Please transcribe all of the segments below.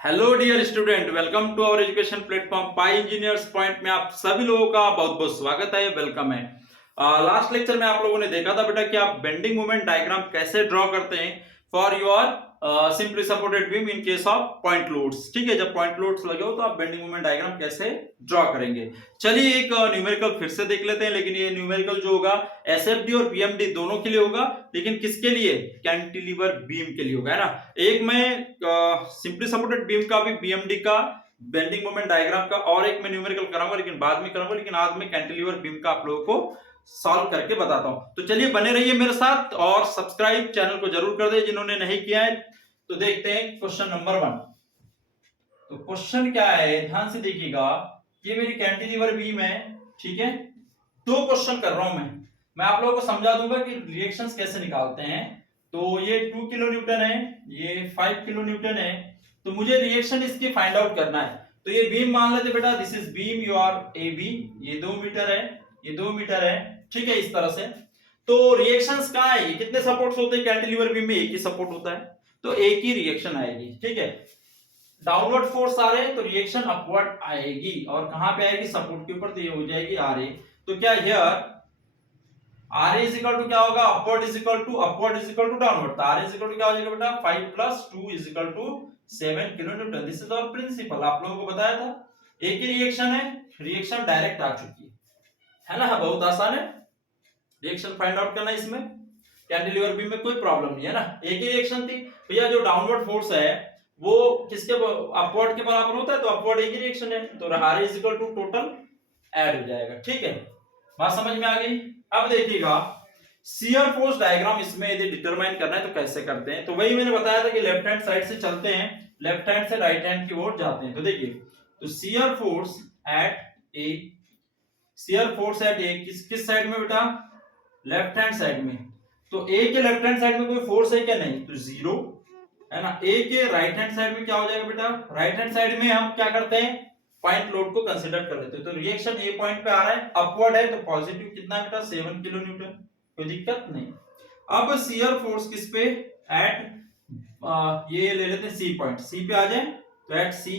Hello dear student, welcome to our education platform Pi Engineers Point में आप सभी लोगों का बहुत बहुत स्वागत है, वेलकम है। लास्ट लेक्चर में आप लोगों ने देखा था बेटा कि आप बेंडिंग मोमेंट डायग्राम कैसे ड्रॉ करते हैं for your simply supported beam in case of point loads. ठीक है, जब पॉइंट लोड्स लगे हो तो आप बेंडिंग मोमेंट डायग्राम कैसे ड्रॉ करेंगे। चलिए एक न्यूमेरिकल फिर से देख लेते हैं, लेकिन ये न्यूमेरिकल जो होगा एसएफडी और बीएमडी दोनों के लिए होगा, लेकिन किसके लिए? कैंटिलीवर बीम के लिए होगा, है ना। एक मैं सिंपली सपोर्टेड बीम का भी, बीएमडी का बेंडिंग मोमेंट डायग्राम का, और एक मैं न्यूमेरिकल कराऊंगा लेकिन बाद में कराऊंगा, लेकिन आज मैं कैंटिलीवर बीम का आप लोगों को सॉल्व करके बताता हूं। तो चलिए बने रहिए मेरे साथ और सब्सक्राइब चैनल को जरूर कर दे जिन्होंने नहीं किया है। तो देखते हैं क्वेश्चन नंबर 1। तो क्वेश्चन क्या है, ध्यान से देखिएगा। ये मेरी कैंटिलीवर बीम है, ठीक है। दो क्वेश्चन कर रहा हूं मैं आप लोगों को समझा दूंगा कि रिएक्शंस कैसे निकालते हैं। तो ये 2 किलो न्यूटन है, ये 5 किलो न्यूटन है, तो मुझे रिएक्शन इसकी फाइंड आउट करना है। तो ये बीम मान लेते बेटा, this is beam your A B, ये 2 मीटर है, ये 2 मीटर है, ठीक है, इस तरह से। तो रिएक्शंस कहां है, कितने सपोर्ट्स होते हैं कैंटिलीवर बीम में? एक ही सपोर्ट होता है, तो एक ही रिएक्शन आएगी, ठीक है। डाउनवर्ड फोर्स आ रहे हैं तो रिएक्शन अपवर्ड आएगी, और कहां पे आएगी? सपोर्ट के ऊपर, तो ये हो जाएगी आर ए। तो क्या here R is equal to क्या होगा? Upward is equal to downward. तो आर इज इक्वल टू क्या हो जाएगा बेटा? 5 plus 2 is equal to 7 kilo newton. This is our principal, आप लोगों को बताया था। एक ही रिएक्शन है, रिएक्शन डायरेक्ट आ चुकी है ना, बहुत आसान है रिएक्शन फाइंड आउट करना। इसमें कैंटिलीवर बीम में कोई प्रॉब्लम नहीं है ना, एक ही रिएक्शन थी भैया। जो डाउनवर्ड फोर्स है वो किसके अपवर्ड के बराबर होता है, तो अपवर्ड एक ही रिएक्शन है, तो R is equal to total add हो जाएगा, ठीक है। बात समझ में आ गई। अब देखिएगा शियर फोर्स डायग्राम इसमें यदि डिटरमाइन करना है तो कैसे करते हैं। तो वही मैंने बताया था कि लेफ्ट हैंड साइड से चलते हैं, लेफ्ट हैंड से राइट हैंड की ओर जाते हैं। तो देखिए, तो शियर फोर्स एट ए किस साइड में बेटा? लेफ्ट हैंड साइड में। तो ए के लेफ्ट हैंड साइड में कोई फोर्स है क्या? नहीं, तो जीरो है ना। ए के राइट हैंड साइड में क्या हो जाएगा बेटा? राइट हैंड साइड में हम क्या करते हैं? पॉइंट लोड को कंसीडर कर लेते हैं। तो रिएक्शन ए पॉइंट पे आ रहा है, अपवर्ड है, तो पॉजिटिव कितना है बेटा? 7 किलो न्यूटन, कोई दिक्कत नहीं। अब शियर फोर्स किस पे? एट ये ले लेते हैं सी पॉइंट, सी पे आ जाए, तो एट सी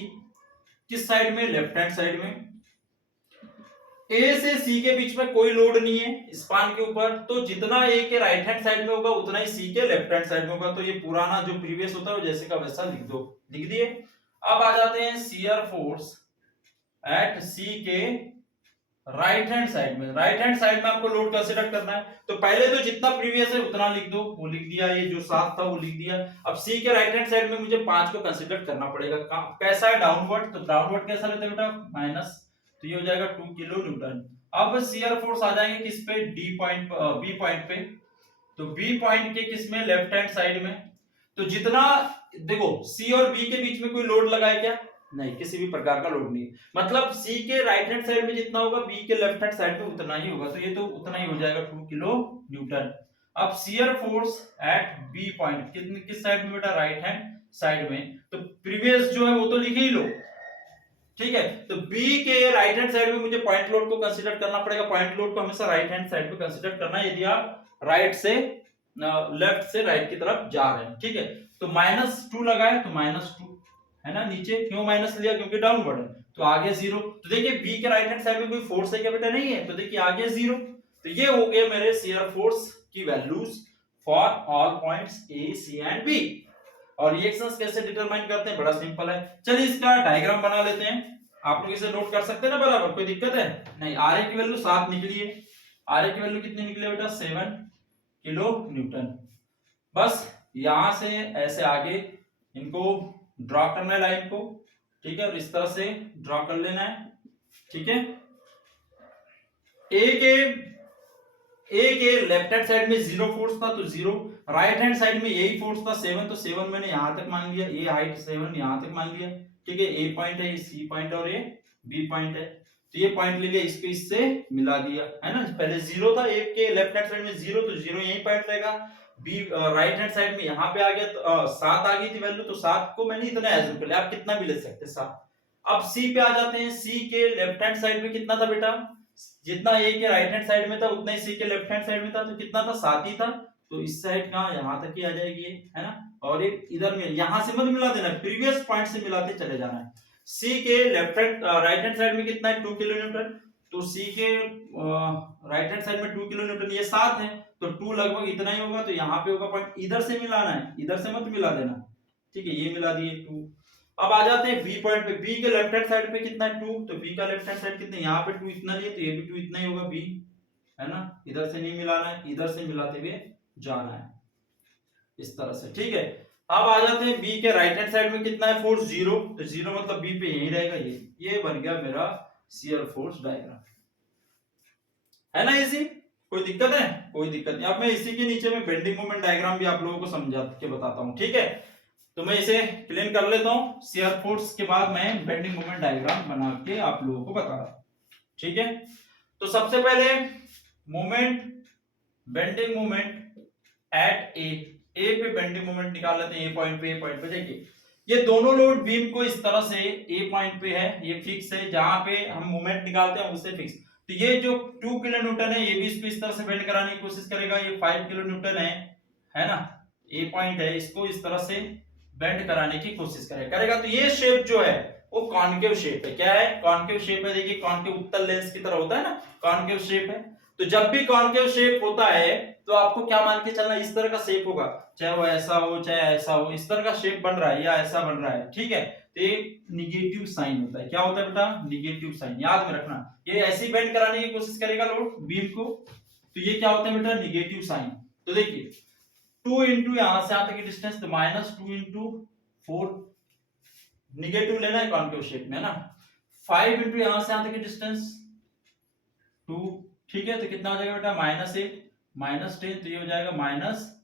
किस साइड में? लेफ्ट हैंड साइड में। ए से सी के बीच में कोई लोड नहीं है स्पान के ऊपर, तो जितना ए के राइट हैंड साइड में होगा उतना ही सी के लेफ्ट हैंड साइड में होगा। तो ये पुराना जो प्रीवियस होता है वो जैसे का वैसा लिख दो, लिख दिए। अब आ जाते हैं शियर फोर्स एट सी के राइट हैंड साइड में। राइट हैंड साइड में आपको लोड कंसीडर करना है, तो पहले तो जितना प्रीवियस है उतना लिख दो, वो लिख दिया, ये जो 7 था वो लिख दिया। अब सी के राइट हैंड साइड में मुझे 5 को कंसीडर करना पड़ेगा। कैसा है? डाउनवर्ड, तो डाउनवर्ड कैसा लेते हैं बेटा? माइनस, तो ये हो जाएगा 2 किलो न्यूटन। अब शियर फोर्स आ जाएंगे किस पे? डी पॉइंट, बी पॉइंट पे। तो बी पॉइंट के किस में? लेफ्ट हैंड साइड में। तो जितना, देखो सी और बी के बीच में कोई लोड लगा है क्या? नहीं, किसी भी प्रकार का लोड नहीं। मतलब सी के राइट हैंड साइड में जितना होगा बी के लेफ्ट हैंड साइड में उतना ही होगा, तो ये तो उतना ही हो जाएगा 2 किलो न्यूटन। अब shear force at B point कितने, किस साइड में बेटा? राइट हैंड साइड में। तो प्रीवियस जो है वो तो लिखे ही लो, ठीक है। तो बी के राइट हैंड साइड में मुझे पॉइंट लोड को कंसीडर करना पड़ेगा। पॉइंट लोड को हमेशा राइट हैंड साइड पे कंसीडर करना है यदि आप राइट से लेफ्ट से राइट की तरफ जा रहे हैं, ठीक है। तो -2 लगाए, तो -2 है ना। नीचे क्यों माइनस लिया? क्योंकि डाउनवर्ड है, तो आगे 0। तो देखिए बी के राइट हैंड साइड में कोई फोर्स है क्या बेटा? नहीं है, तो देखिए आगे 0। तो ये हो गए मेरे शियर फोर्स की values for all points A C and B. और रिएक्शंस कैसे डिटरमाइन करते हैं? बड़ा सिंपल है। चलिए इसका डायग्राम बना लेते हैं, आप लोग इसे नोट कर सकते हैं ना बराबर, कोई दिक्कत है नहीं। आर ए की वैल्यू 7 निकली है, आर ए की वैल्यू कितनी निकली है बेटा? 7 किलो न्यूटन। बस यहां से ऐसे आगे इनको ड्रॉ करना है लाइन को, ठीक है, और इस तरह से ड्रॉ कर लेना है, ठीक है। ए के लेफ्ट हैंड साइड में 0 फोर्स था, तो 0। राइट हैंड साइड में यही फोर्स था 7, तो 7 मैंने यहां तक मान लिया, ये हाइट 7 यहां तक मान लिया, ठीक है। ए पॉइंट है, ये सी पॉइंट और ये बी पॉइंट है, तो ये पॉइंट ले लिया, इसको इससे मिला दिया, है ना। पहले 0 था, ए के लेफ्ट हैंड साइड में 0, तो 0 यही पॉइंट रहेगा। बी राइट हैंड साइड में यहाँ पे आ गया, तो 7 आ गई थी वैल्यू, तो 7 को मैंने इतना एज्यूम कर लिया, आप कितना भी ले सकते हैं 7। अब सी पे आ जाते हैं। सी के लेफ्ट हैंड साइड में कितना था बेटा? जितना ए के राइट हैंड साइड में था उतना ही सी के लेफ्ट हैंड साइड में था, तो कितना था? 7 ही था। तो इस साइड कहाँ, यहाँ तक ही आ जाएगी ये, है ना। और एक इधर में, यहाँ से मत मिला देना, प्रीवियस पॉइंट से मिलाते चले जाना है। सी के left hand right hand side में कितना है, 2 किलो न्यूटन, तो सी के राइट हैंड साइड में 2 किलो न्यूटन, ये 7 है, तो 2 लगभग इतना ही होगा, तो यहाँ पे होगा पॉइंट, इधर से मिलाना है, इधर से मत मिला देना, ठीक है, ये मिला दिए 2। अब आ जाते हैं बी पॉइंट पे, बी के लेफ्ट हैंड साइड पे कितना है 2, तो बी का लेफ्ट हैंड साइड कितना है, यहाँ पे 2 इतना लिए, तो ये भी 2 इतना ही होगा बी, है ना। इधर से नहीं मिलाना है, इधर से मिलाते हुए जाना है इस तरह से, ठीक है। अब आ जाते हैं बी के राइट हैंड साइड में कितना है फोर्स, 0, तो 0 मतलब बी पे यही रहेगा, ये बन गया मेरा शियर फोर्स डायग्राम, है ना। इजी, कोई दिक्कत है, कोई दिक्कत नहीं। अब मैं इसी के नीचे में बेंडिंग मोमेंट डायग्राम भी आप लोगों को समझा के बताता हूं, ठीक है। तो मैं इसे प्लेन कर लेता हूं, शियर फोर्स के बाद मैं बेंडिंग मोमेंट डायग्राम बना के आप लोगों को बता रहा हूं, ठीक है। तो सबसे पहले मोमेंट, बेंडिंग मोमेंट एट ए पे बेंडिंग मोमेंट निकाल लेते हैं, ए पॉइंट पे देखिए, ये दोनों लोड बीम को इस तरह से, ए पॉइंट पे है, ये फिक्स है, जहां पे हम मोमेंट निकालते हैं उससे फिक्स, तो ये जो 2 किलो न्यूटन है, ये भी इसको इस तरह से बेंड कराने की कोशिश करेगा, ये 5 किलो न्यूटन है ना, ए पॉइंट है, इसको इस तरह से बेंड कराने की कोशिश करेगा, तो ये शेप जो है वो कॉन्केव शेप है, क्या है, कॉन्केव शेप है। देखिए कॉन्केव उत्तल लेंस की तरह होता है ना, कॉन्केव शेप है, तो जब भी कॉन्केव शेप होता है तो आपको क्या मान के चलना, इस तरह का शेप होगा, चाहे वो ऐसा हो चाहे ऐसा हो, इस तरह का शेप बन रहा है या ऐसा बन रहा है, ठीक है। तो ये निगेटिव साइन होता है, क्या होता है बेटा, निगेटिव साइन, याद में रखना। ये ऐसे ही बेंड कराने की कोशिश करेगा लोड बीम को, तो ये क्या होता है बेटा, निगेटिव साइन। तो देखिए 2 इंटू यहां से यहां तक की डिस्टेंस, तो -2 इंटू 4, निगेटिव लेना है कॉन्केव शेप में, है ना। 5 इंटू यहां से यहां तक की डिस्टेंस 2, ठीक है, तो कितना हो जाएगा बेटा, -8 -10, तो ये हो जाएगा -18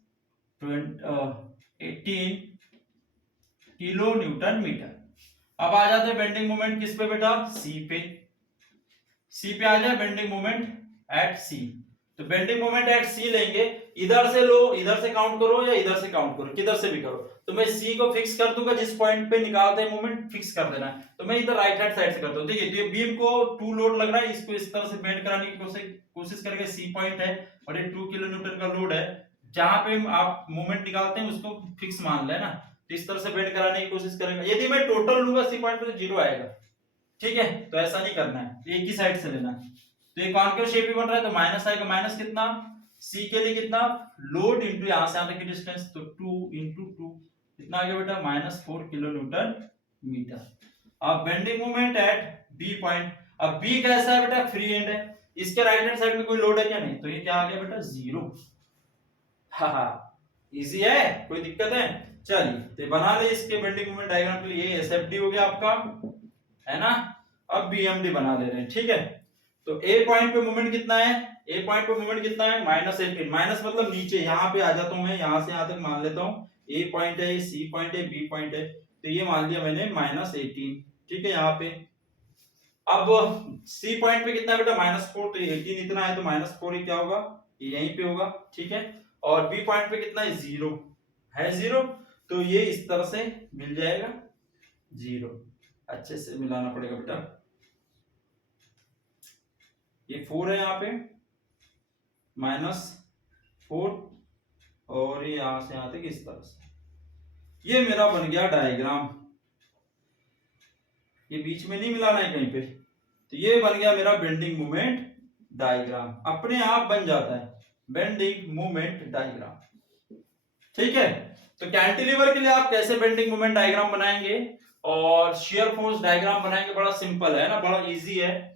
किलो न्यूटन मीटर। अब आ जाते हैं बेंडिंग मोमेंट किस पे बेटा, सी पे, सी पे आ जाए बेंडिंग मोमेंट एट सी, तो बेंडिंग मोमेंट एट सी लेंगे, इधर से लो, इधर से काउंट करो या इधर से काउंट करो, किधर से भी करो, तो मैं सी को फिक्स कर दूंगा, जिस पॉइंट पे निकालते हैं मोमेंट फिक्स कर देना है, तो मैं इधर राइट हैंड साइड से करता हूं। देखिए ये बीम को 2 लोड लग रहा है, इसको इस तरह से बेंड कराने की कोशिश करेंगे, सी पॉइंट है और ये 2 किलो न्यूटन का लोड है, जहां पे आप मोमेंट निकालते हैं उसको फिक्स मान लेना, तो इस तरह से बेंड कराने की कोशिश करेगा। यदि मैं टोटल लूंगा सी पॉइंट पे तो 0 आएगा, ठीक है, तो ऐसा नहीं करना है, एक ही साइड से लेना है। तो ये कॉन्केव शेप ही बन रहा है, तो माइनस आएगा, माइनस कितना, सी के लिए कितना, लोड इंटू यहां से यहां तक की डिस्टेंस, तो 2 इंटू 2 कितना आ गया बेटा, -4 किलो न्यूटन मीटर। अब bending moment at B point, अब बी कैसा है बेटा, फ्री एंड है, इसके राइट हैंड साइड में कोई लोड है क्या, नहीं, तो ये क्या आ गया बेटा, 0। हाँ, इजी है, कोई दिक्कत है। चलिए तो बना ले इसके बेंडिंग मोमेंट डायग्राम के लिए, एसएफडी हो गया आपका, है ना। अब बीएमडी बना ले रहे हैं, ठीक है। तो ए पॉइंट पे मोमेंट कितना है, ए पॉइंट पे मोमेंट कितना है, -18, माइनस मतलब नीचे, यहाँ पे आ जाता हूं मैं, यहां से यहां तक मान लेता हूं, ए पॉइंट है, सी पॉइंट है, बी पॉइंट है, तो ये मान लिया मैंने -18, ठीक है। यहाँ पे अब सी पॉइंट पे कितना है बेटा, -4, तो 18 इतना है, तो -4 ही क्या होगा, ये यहीं पे होगा, ठीक है। और बी पॉइंट पे कितना है, 0 है, 0, तो ये इस तरह से मिल जाएगा 0, अच्छे से मिलाना पड़ेगा बेटा, ये 4 है यहाँ पे, -4, और ये यहां से यहां तक इस तरह से, ये मेरा बन गया डायग्राम, ये बीच में नहीं मिलाना है कहीं पे, तो ये बन गया मेरा बेंडिंग मोमेंट डायग्राम, अपने आप बन जाता है बेंडिंग मोमेंट डायग्राम, ठीक है। तो कैंटिलीवर के लिए आप कैसे बेंडिंग मोमेंट डायग्राम बनाएंगे और शियर फोर्स डायग्राम बनाएंगे, बड़ा सिंपल है ना, बड़ा इजी है।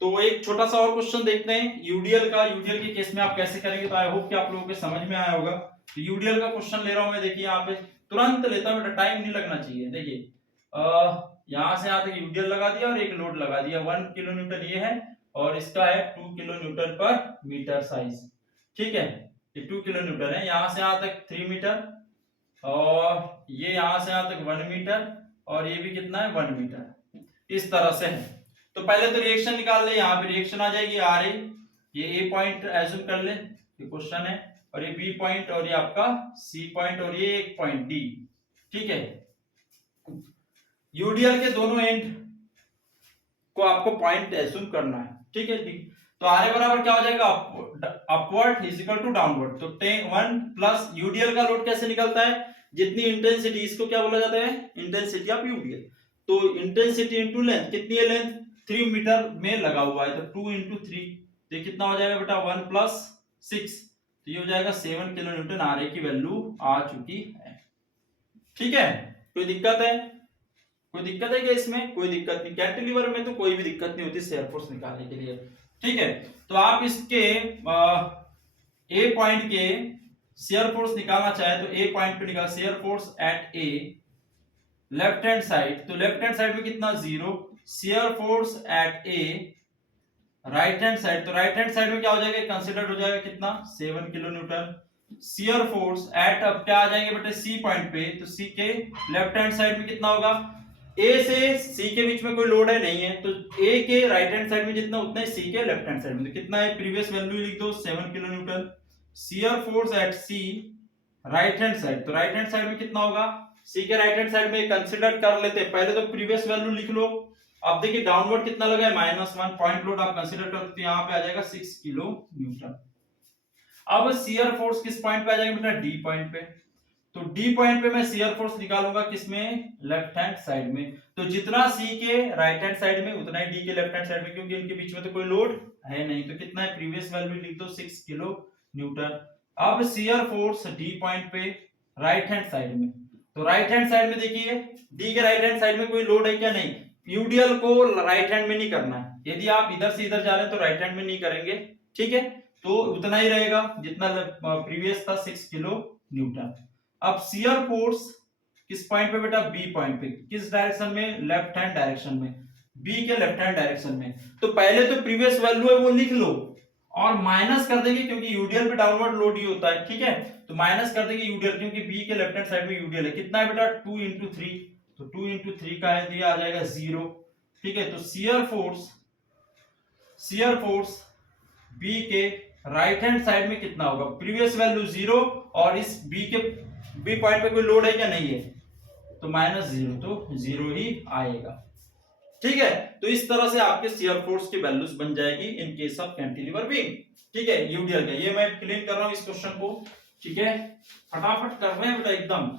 तो एक छोटा सा और क्वेश्चन देखते हैं यूडीएल का, यूडीएल के केस में आप कैसे करेंगे, तो आई होप कि आप लोगों को समझ में आया होगा। तो यूडीएल का क्वेश्चन ले रहा हूं मैं, देखिए यहाँ पे तुरंत लेता हूं बेटा, टाइम नहीं लगना चाहिए। देखिए यहां से यहां तक यूडीएल लगा दिया और एक लोड लगा दिया, 1 किलो न्यूटन ये है और इसका है 2 किलो न्यूटन पर मीटर साइज, ठीक है, ये 2 किलो न्यूटन है, यहां से यहां तक 3 मीटर, और ये यहां से यहां तक 1 मीटर, और ये भी कितना है, 1 मीटर, इस तरह से है। तो पहले तो रिएक्शन निकाल ले, यहाँ पे रिएक्शन आ जाएगी, आ रही, ये ए पॉइंट एज्यूम कर ले, ये क्वेश्चन है, और ये बी पॉइंट, और ये आपका सी पॉइंट, और ये एक पॉइंट डी, ठीक है। यूडीएल के दोनों एंड को आपको पॉइंट एज्यूम करना है, ठीक है। तो आर बराबर क्या हो जाएगा, upward is equal to downward. तो 1 प्लस यूडीएल का लोड कैसे निकलता है, जितनी इंटेंसिटी, इसको क्या बोला जाता है, इंटेंसिटी ऑफ यूडीएल। तो इंटेंसिटी इंटू लेंथ, कितनी है लेंथ, 3 मीटर में लगा हुआ है, तो 2 इंटू 3, तो ये कितना हो जाएगा बेटा 1 प्लस 6, तो ये हो जाएगा 7 किलो न्यूटन। आर की वैल्यू आ चुकी है। ठीक है, कोई दिक्कत है, कोई दिक्कत है क्या इसमें, कोई दिक्कत नहीं। कैंटिलीवर में तो कोई भी दिक्कत नहीं होती शेयर फोर्स निकालने के लिए। ठीक है, तो आप इसके ए पॉइंट के शेयर फोर्स निकालना चाहे तो ए पॉइंट पे निकाल, शेयर फोर्स एट ए लेफ्ट हैंड साइड, तो लेफ्ट हैंड साइड में कितना 0, शेयर फोर्स एट ए राइट हैंड साइड, तो राइट हैंड साइड में क्या हो जाएगा, कंसीडर हो जाएगा कितना 7 kilo newton. Shear force eight, अब क्या आ जाएंगे बेटे सी पॉइंट पे, तो सी के लेफ्ट हैंड साइड में कितना होगा, ए से सी के बीच में कोई लोड है नहीं है, तो ए के राइट हैंड साइड में जितना उतना ही सी के लेफ्ट हैंड साइड में, तो कितना है, प्रीवियस वैल्यू लिख दो 7 kilo newton. Shear force at C right hand side, तो राइट हैंड साइड में कितना होगा, सी के राइट हैंड साइड में कंसीडर कर लेते हैं, पहले तो प्रीवियस वैल्यू लिख लो। अब देखिए डाउनवर्ड कितना लगा है, -1, पॉइंट लोड आप कंसीडर करते तो यहाँ पे आ जाएगा 6 किलो न्यूटन। अब शेयर फोर्स किस पॉइंट पे आ जाएगा बेटा, डी पॉइंट पे, तो डी पॉइंट पे मैं शेयर फोर्स निकालूंगा किसमें, लेफ्ट हैंड साइड में, तो जितना सी के राइट हैंड साइड में उतना ही डी के लेफ्ट हैंड साइड में, क्योंकि इनके बीच में तो कोई लोड है नहीं, तो कितना है, प्रीवियस वैल्यू लिख दो 6 किलो न्यूटन। अब शेयर फोर्स डी पॉइंट पे राइट हैंड साइड में, तो राइट हैंड साइड में देखिए डी के राइट हैंड साइड में कोई लोड है क्या, नहीं, यूडीएल को राइट हैंड में नहीं करना है, यदि आप इधर से इधर जा रहे हैं तो राइट हैंड में नहीं करेंगे। ठीक है, तो उतना ही रहेगा जितना प्रीवियस था 6 किलो न्यूटन। अब शेयर फोर्स किस पॉइंट पे बेटा, बी पॉइंट पे, किस डायरेक्शन में, लेफ्ट हैंड डायरेक्शन में, बी के लेफ्ट हैंड डायरेक्शन में, तो पहले तो प्रीवियस वैल्यू है वो लिख लो और माइनस कर देंगे, क्योंकि यूडीएल पे डाउनवर्ड लोड ही होता है। ठीक है, तो माइनस कर देंगे यूडीएल, क्योंकि बी के लेफ्ट हैंड साइड में यूडीएल है, कितना है बेटा 2 इंटू 3, तो 2 इंटू 3 का है तो ये आ जाएगा 0। ठीक है, तो शेयर फोर्स बी के राइट हैंड साइड में कितना होगा, प्रीवियस वैल्यू 0 और इस बी के बी पॉइंट पे कोई लोड है क्या, नहीं है, तो -0, तो 0 ही आएगा। ठीक है, तो इस तरह से आपके शेयर फोर्स की वैल्यूज बन जाएगी in case of cantilever beam. ठीक है, यूडीएल का ये मैं क्लीन कर रहा हूं इस क्वेश्चन को। ठीक है, फटाफट कर रहे हैं बेटा, एकदम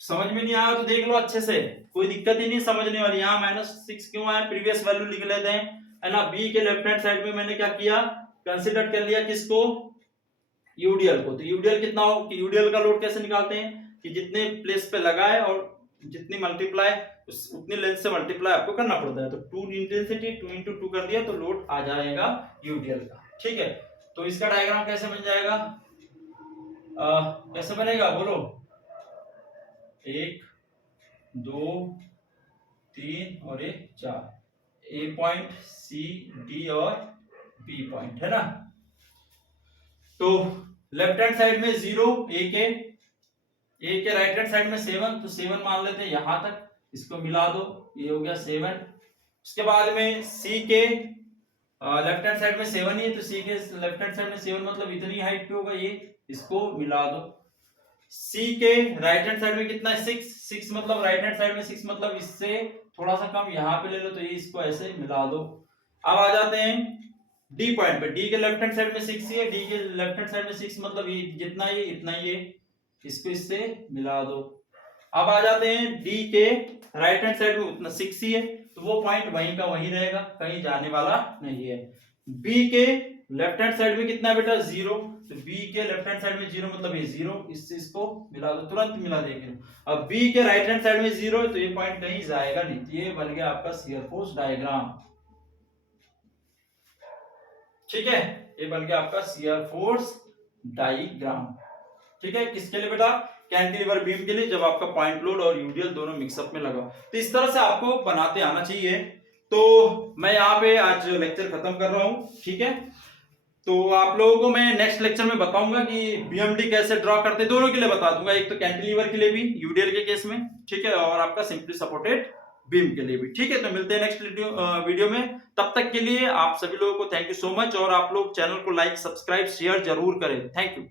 समझ में नहीं आया तो देख लो अच्छे से, कोई दिक्कत ही नहीं समझने वाली। यहाँ -6 क्यों आया, प्रीवियस वैल्यू लिख लेते हैं, है ना। बी के लेफ्ट हैंड साइड में मैंने क्या किया, कंसीडर कर लिया किसको, यूडीएल को, तो यूडीएल कितना हो, कि यूडीएल का लोड कैसे निकालते हैं, कि जितने प्लेस पे लगा है और जितनी मल्टीप्लाई उतनी लेंथ से मल्टीप्लाई आपको करना पड़ता है, तो 2 इंटेंसिटी 2 इंटू 2 कर दिया तो लोड आ जाएगा यूडीएल का। ठीक है, तो इसका डायग्राम कैसे बन जाएगा, कैसे बनेगा बोलो, 1 2 3 और 4, ए पॉइंट, सी, डी और बी पॉइंट, है ना। तो लेफ्ट हैंड साइड में 0, ए के राइट हैंड साइड में 7, तो 7 मान लेते हैं यहां तक, इसको मिला दो, ये हो गया 7। उसके बाद में सी के लेफ्ट हैंड साइड में 7 ही है, तो सी के लेफ्ट हैंड साइड में 7 मतलब इतनी हाइट पे होगा ये, इसको मिला दो। सी के राइट हैंड साइड में कितना है, 6 मतलब राइट हैंड साइड में 6 मतलब इससे थोड़ा सा कम यहाँ पे ले लो, तो ये इसको ऐसे मिला दो। अब आ जाते हैं डी पॉइंट पे, डी के लेफ्ट हैंड साइड में 6 ही है, डी के लेफ्ट हैंड साइड में 6 मतलब ये जितना ये इतना ही है, इसको इससे मिला दो। अब आ जाते हैं डी के राइट हैंड साइड में उतना 6 ही है, तो वो पॉइंट वहीं का वहीं रहेगा, कहीं जाने वाला नहीं है। बी के लेफ्ट हैंड साइड में कितना है बेटा 0, तो बी के लेफ्ट हैंड साइड में 0 मतलब ये 0, इससे इसको मिला दो, तुरंत मिला देंगे। अब बी के राइट हैंड साइड में 0 है, तो ये पॉइंट कहीं जाएगा नहीं, तो ये बन गया आपका शेयर फोर्स डायग्राम। ठीक है, ये बन गया आपका शेयर फोर्स डायग्राम। ठीक है, किसके लिए बेटा, कैंटिलीवर बीम के लिए, जब आपका पॉइंट लोड और यूडीएल दोनों मिक्सअप में लगा। तो इस तरह से आपको बनाते आना चाहिए। तो मैं यहाँ पे आज लेक्चर खत्म कर रहा हूँ। ठीक है, तो आप लोगों को मैं नेक्स्ट लेक्चर में बताऊंगा कि बीएमडी कैसे ड्रॉ करते, दोनों के लिए बता दूंगा, एक तो कैंटिलीवर के लिए भी यूडीएल के केस में, ठीक है, और आपका सिंपली सपोर्टेड बीम के लिए भी। ठीक है, तो मिलते हैं नेक्स्ट वीडियो में, तब तक के लिए आप सभी लोगों को थैंक यू सो मच, और आप लोग चैनल को लाइक सब्सक्राइब शेयर जरूर करें। Thank you.